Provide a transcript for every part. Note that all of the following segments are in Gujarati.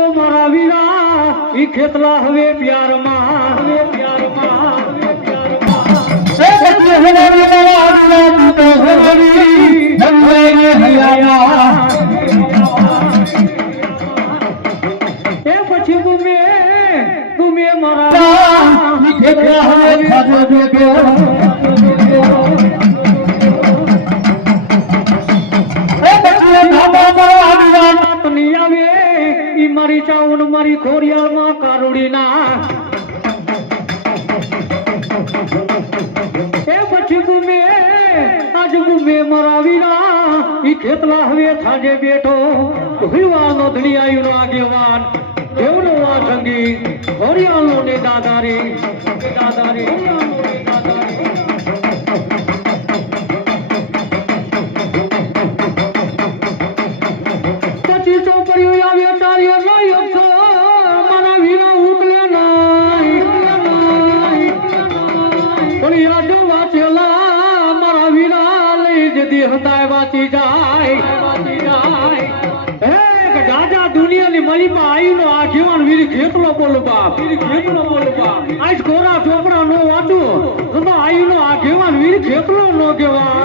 જો મારા વીરા ઈ ખેતલા હવે પ્યારમાં હવે પ્યારમાં હવે પ્યારમાં એ બચ્ચે હવે મારા વીરા તું તો હરી ધનને હૈયા એ પછી તુમે મારા ઈ ખેતલા હવે ખાજો દેજો મારી ચાવન મારી ખોરિયામાં કારુડીના એ પછી ગુમે મારા વીરા ઈ ખેતલા હવે થાજે બેઠો હુવાનો ધણી આયુ નો આગેવાન દેવનો આ સંગી ખોરિયાનો ને દાદારી ખેતલો બોલો બાપ આજ કોરા ચોપડા નો વાતું તો આયુ નો આગેવાન વીર ખેતલો નો કેવા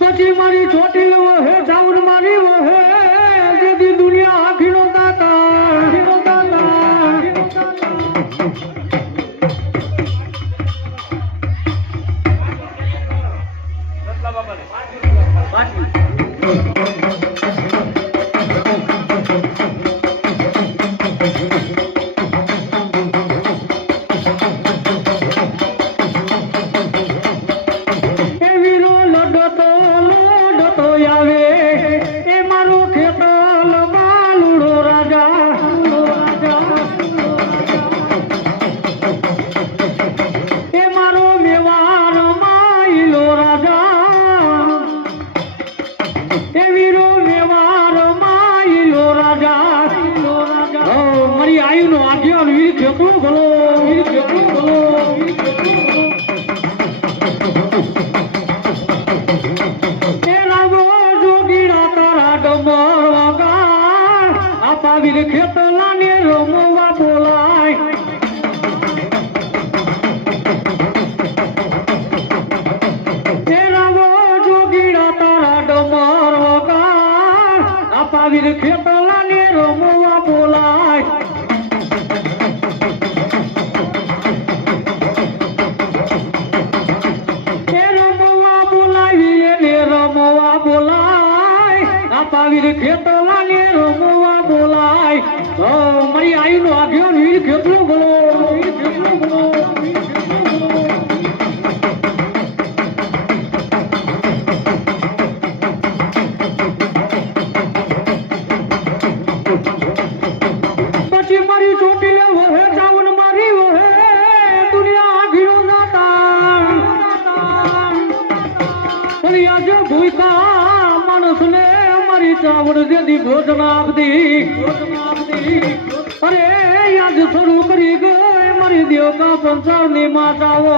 પછી મારી છોટી હે જાઉન મારી હે જેદી દુનિયા આખીનો દાતા ખેતલા ને રમવા બોલાય રાવો જોગીડા તારા ડમર વગાર આપાવીર ખેતલા ને રમવા બોલાય રમવા બોલાવી એને રમવા બોલાય આપાવીર ખેતલા ને રમવા બોલાય મારી આયુ નો આગેવાન વીર ખેતલો બોલો પછી મારી ચોટી લે વહે ચાવન મારી વહે દુનિયા આખીનો દાતા ભલી આજે ભૂખા માણસ ને મારી ચાવન જેદી ભોજન આપતી અરે યાદ શરૂ કરી ગઈ મારી દેવકા સંસારની માતાઓ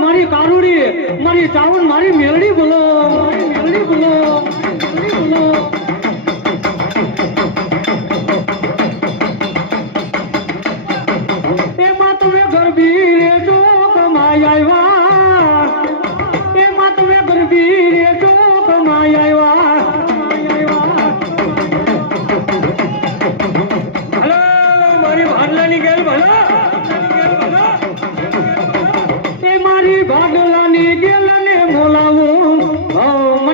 મારી કારુડી મારી ચાવન મારી મેલડી બોલો એમાં તમે ગરબી રે જો કમાઈ આવ્યા એમાં તમે ગરબી રે જો કમાઈ આવ્યા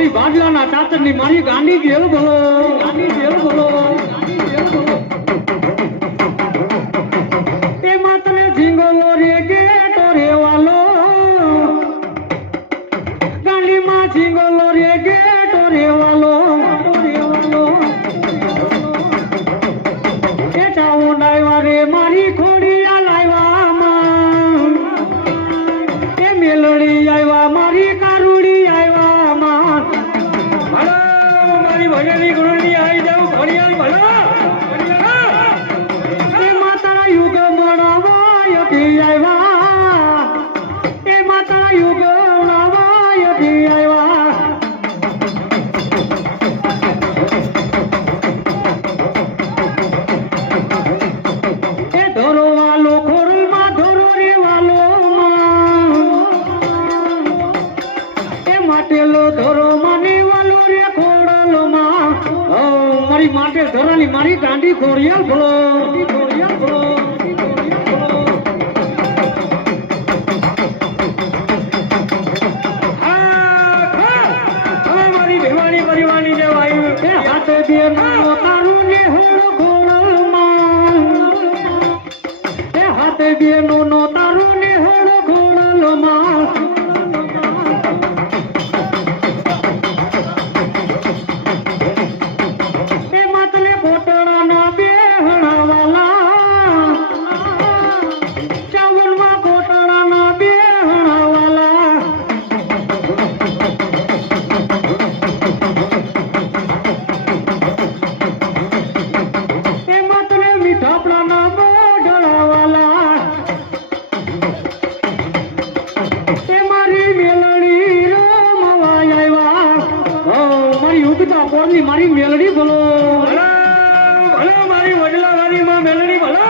મારી બાદલાના ચાતરની મારી ગાંડી ગેલ બોલો ગાંડી ગેલ બોલો એમાં તને ઝીંગલો રે ગેટો રેવાલો ગાંડીમાં ઝીંગલો રે ગેટો રેવાલો એ ચાઉંડ આવ્યા રે મારી ખોડિયા લાવ્યામાં એ મેલડી આવ્યા મારી કારુડી આવ્યામાં ભલો મારી ભજની ગુણની આવી જાવ ખોડિયાની ભલો એ માતા યુગ મણાવાયથી આવ્યા એ માતા યુગ મણાવાયથી આવ્યા એ ધોરો વાલો ખોરલમાં ધોરો રે વાલો એ માટેલો ધોરો માની વાલો રે ખોડલમાં મારી માટે ધોરાની મારી ગાંડી ખોડિયાલ ભલો ખોડિયાલ ભલો મારી ભેવાણી પરિવાણી જેવા આવ્યું એ હાથે બે નાનો તારું ને હોળ ખોડલમાં એ હાથે બે નો તારું ને હોળ ખોડલમાં એ માતલે કોટડાના બેહણાવાલા ચાવનમાં કોટડાના બેહણાવાલા એ માતલે મીઠાપડાના બોઢડાવાલા એ મારી મેલડી રમવા આવ્યા મારી ઉગતા પોરની મારી મેલડી બોલો ભલો ભલો મારી વડલા વાળી માં મેલડી ભલો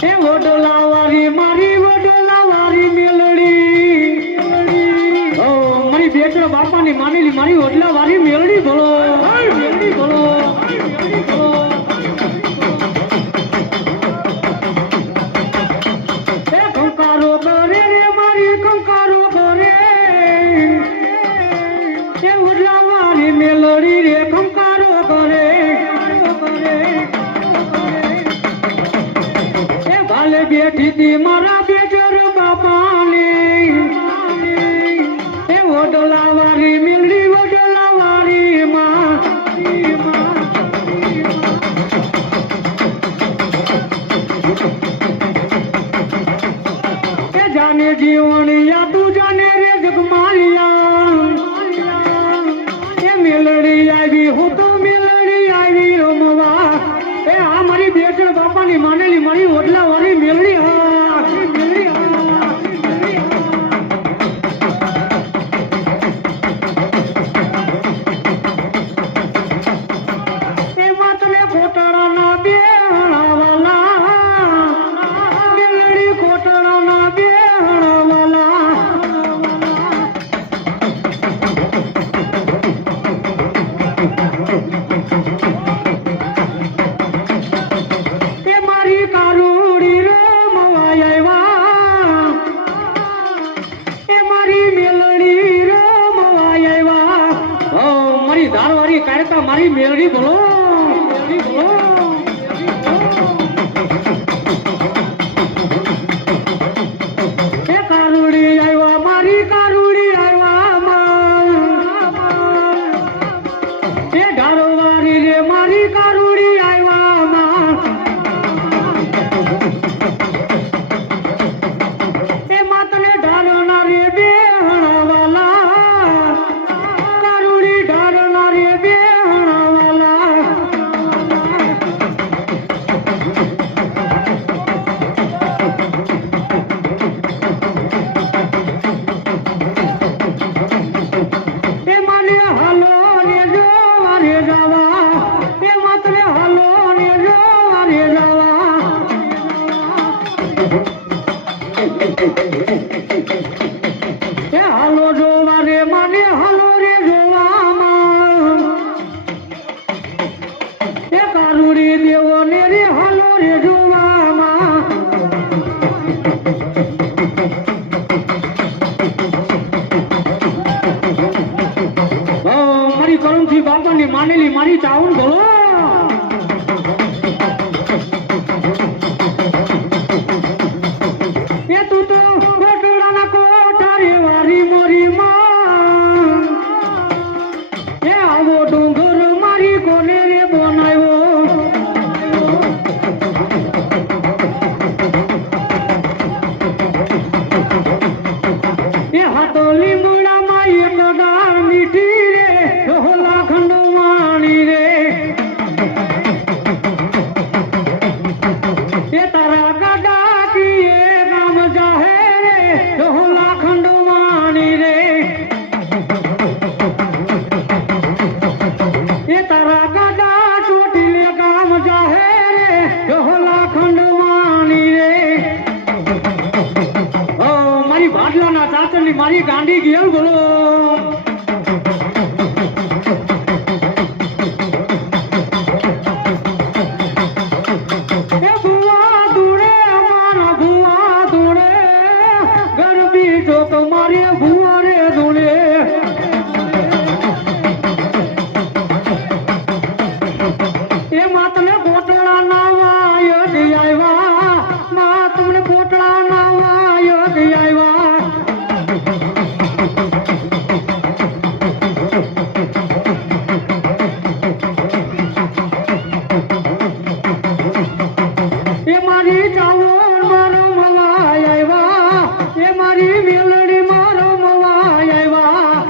એ વડલા વાળી મારી વડલા વાળી મેલડી મારી બેચર બાપાની માનેલી મારી વડલા વાળી મેલડી બોલો મેલડી બોલો એ કંકારો કરે રે મારી કંકારો કરે એ વડલા વાળી મેલડી રે કંકારો કરે એ ભાલે બેઠી તી મારા બેચર બાપાની એ વડલા વાળી મેલડી વડલા વાળી માં એ જાને જીવણિયા તું જાને રે જગમાલિયા એ મેલડી આવી હું તો મેલડી આવી રમવા એ આ મારી બેચર બાપાની માનેલી મારી વડલા વાળી મેલડી હા મેલડી હા એ માતને કોટડાના બેહણાવાલા મેલડી કોટડાના બેહણાવાલા એ મારી કારુડી રમવા આવ્યા એ મારી મેલડી રમવા આવ્યા મારી ધારવાળી કાયકા મારી મેલડી બોલો મેલડી બોલો એ કારુડી આવ્યા મારી કારુડી આવ્યા એ ધારવાળી રે મારી કારુડી આવ્યા એ માતને ઢાળના રે બેહણાવાલા કારુડી ઢાળના રે બેહણાવાલા માનેલી મારી ચાવણ ભલો એ તું તો ગોટડાના કોઠારી વારી મોરી માં એ આવો ડુંગર મારી કોને રે બનાવ્યો એ હાથો લીમડામાં એક ડાળ મીઠી રે ઢોલા ખંડો વાણી રે એ તારા ગાડા કીએ ગામ જાહે રે ઢોલા ખંડો વાણી રે એ તારા ગાડા ચોટીલે ગામ જાહે રે ઢોલા ખંડો વાણી રે ઓ મારી ભાડલાના ચાચરની મારી ગાંડી ગયેલ બોલો એ ભુવા દુડે અમારા ભુવા દુડે ગરબી ચોક મારે ભુવા રે દુડે એ માતને કોટડા નાવાય જ આવ્યા માતને કોટડા નાવાય જ આવ્યા એ મારી ચાવણ મારો મવાય આવ્યા એ મારી મેલડી મારો મવાય આવ્યા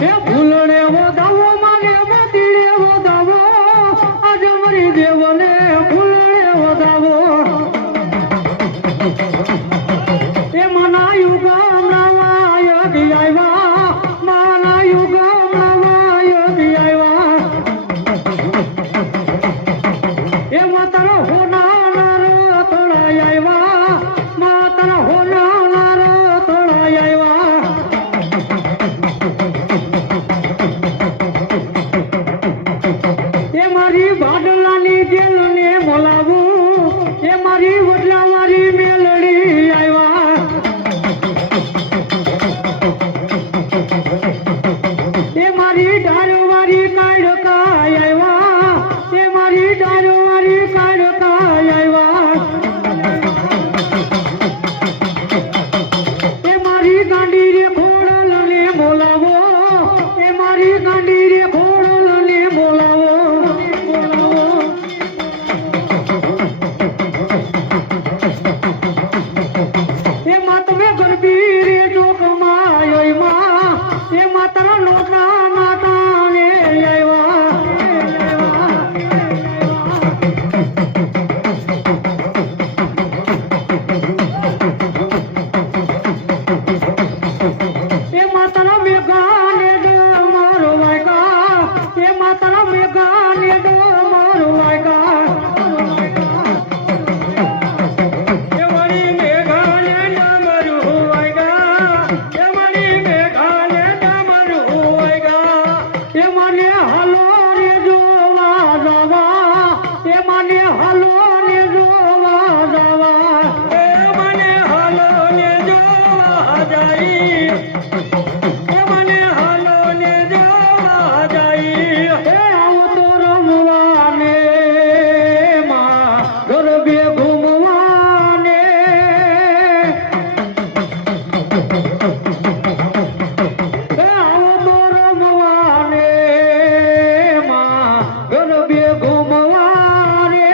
એ ભૂલડે વધાવો મારે બતીડે વધાવો આજે મરી દેવને ભૂલડે વધાવો એ મના યુગમ નવાય આવ્યા માના યુગમ નવાય આવ્યા એ માતાનો હોના નારો તોડાય આવ્યા માતાનો હોના નારો તોડાય આવ્યા એ મારી ભાડલાની જેલને બોલાવું એ મારી વડલા મારી મેલડી આવ્યા એ મારી ડાળવારી કાઢકાય આવ્યા એ મારી ડાળવારી કાઢકાય આવ્યા એ મારી ગાંડી રે ખોડલને બોલાવો એ મારી ગાંડી રે ખોડલને બોલાવો એ માં તમે ગરબી રે ચોકમાં આવ્યા એ માતાના લોટા માતાને આવ્યા એ માતાના મેઘાને મારો વાયકા એ માતાના મેઘાને મારો વાયકા એ મારી મેઘાને મારું વાયકા એ મારી મેઘાને મારું વાયકા એ મને હાલો રે જોવા જવા એ મને હાલો ને જોવા જવા એ મને હાલો ને જોવા જાય એ મને હાલો ને જોવા જાય એ આવો તો રમવાને માં ગરબે ઘૂમવાને એ આવો તો રમવાને માં ગરબે ઘૂમવાને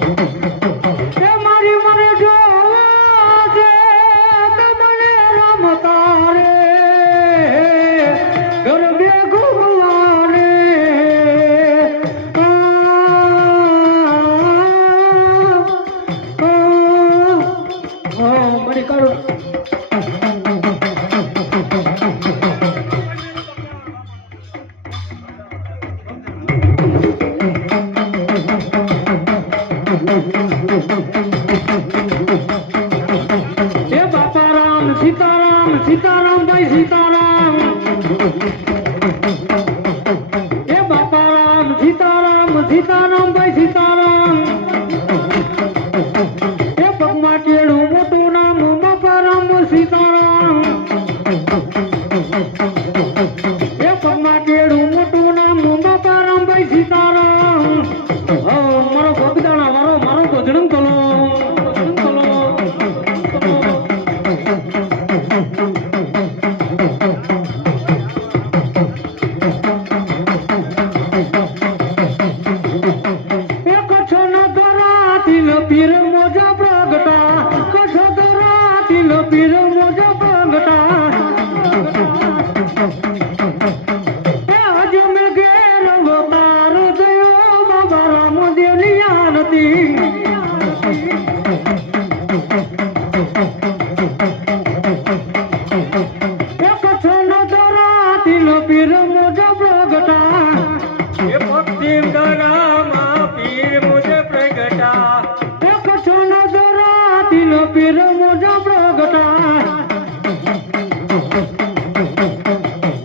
એ મારી મને જોવા છે તમને રમતા રે ગરબે ઘૂમવાને મને કરો એ બાપા રામ સીતારામ સીતારામ ભાઈ સીતારામ એ બાપા રામ સીતારામ સીતારામ ભાઈ મોજા પ્રગટા એ પશ્ચિમ દરામાં પીર મુજે પ્રગટા એ કચ્છનો દરાતીનો પીર મોજા પ્રગટા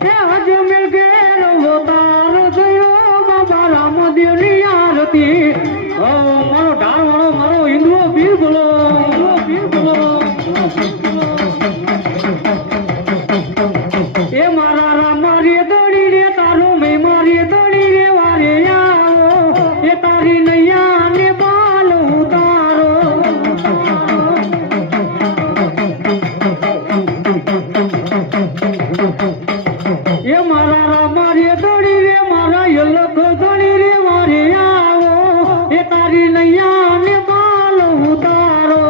એ અજમેર ઘેર અવતાર થયો બાબા રામદેવની આરતી મારો ઢાળવાળો મારો હિન્દુઓ પીર બોલો પીર બોલો એ મારા રામ મારી દોડી રે તારો મેં મારી દોડી રે વારે આવો એ તારી નૈયા ને બાલ ઉતારો એ મારા રામ મારી દોડી રે મારા યલખ દોડી રે વારે આવો એ તારી નૈયા ને બાલ ઉતારો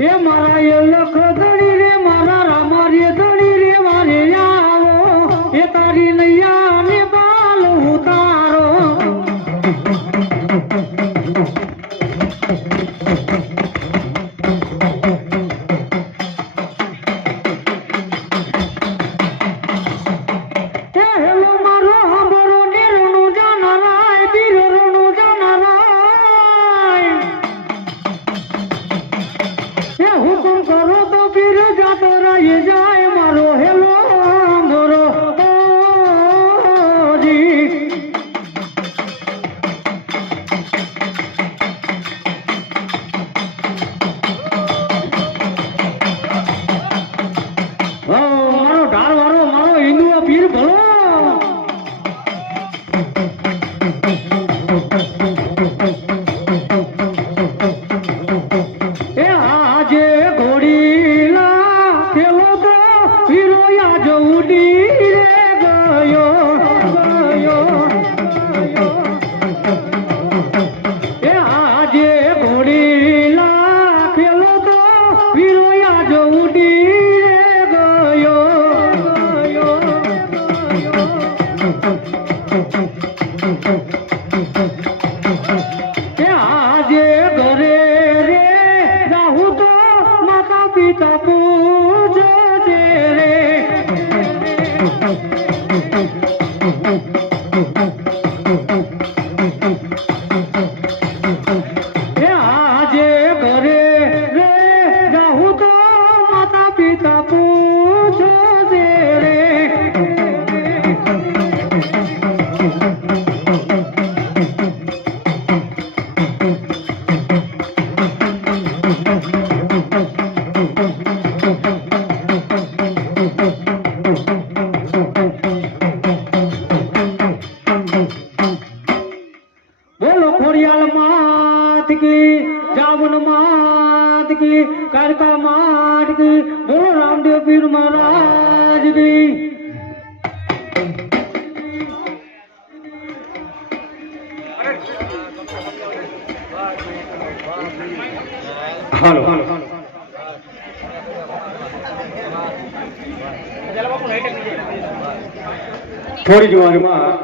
એ મારા યલખ દોડી રે મારા રામ રે દોડી રે વારે આવો એ તારી નૈયા ને બાલ ઉતારો એ હેલો મારો હંબરો નીરનું જાનારાય બીરનું જાનારાય એ હુકમ કરો તો પીર જાતો રહી જાય મારો હેલો હંબરો જી મારો ઢાળવાળો મારો હિન્દુઓ પીર ભલો એ આજે ઘોડીલા પેલો તો હીરો યાદ ઉડી રે ગયો એ આજે ઘોડીલા પેલો તો હીરો યાદ ઉડી રે ગયો એ આજે ઘરે રે રાહુ તો માતા પિતા પૂજે રે એ આજે ઘરે રે રાહુ તો માતા પિતા પૂજે રે બોલો ખોડિયાલ માત કી જામન માત કી કારકા માત કી બોલો રામદેવ પીર મહારાજ કી હાલો થોડી જ વારમાં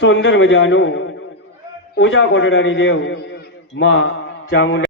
સુંદર મજાનું ઉજા કોટડાની દેવ માં ચામુંડા